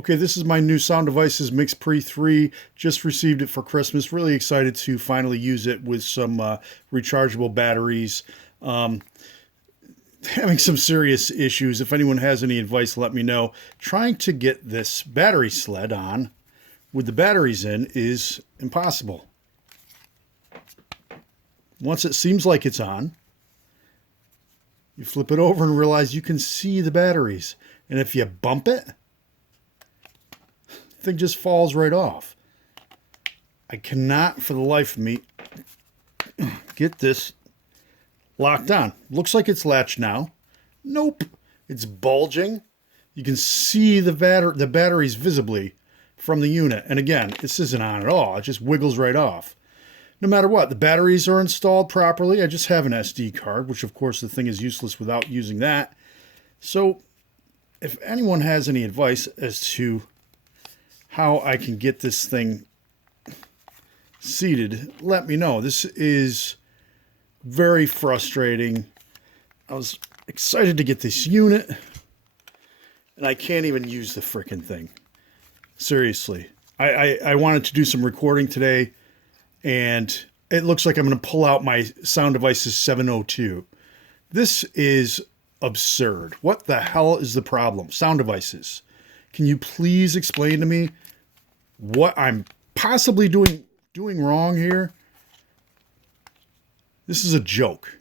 Okay, this is my new sound devices, MixPre-3. Just received it for Christmas. Really excited to finally use it with some rechargeable batteries. Having some serious issues. If anyone has any advice, let me know. Trying to get this battery sled on with the batteries in is impossible. Once it seems like it's on, you flip it over and realize you can see the batteries. And if you bump it, the thing just falls right off. I cannot for the life of me get this locked on. Looks like it's latched now. Nope. It's bulging. You can see the batteries visibly from the unit. And again, this isn't on at all. It just wiggles right off. No matter what, the batteries are installed properly. I just have an SD card, which of course the thing is useless without using that. So if anyone has any advice as to how I can get this thing seated, let me know. This is very frustrating. I was excited to get this unit, and I can't even use the frickin' thing. Seriously. I wanted to do some recording today, and it looks like I'm going to pull out my Sound Devices 702. This is absurd. What the hell is the problem? Sound Devices, can you please explain to me what I'm possibly doing wrong here? This is a joke.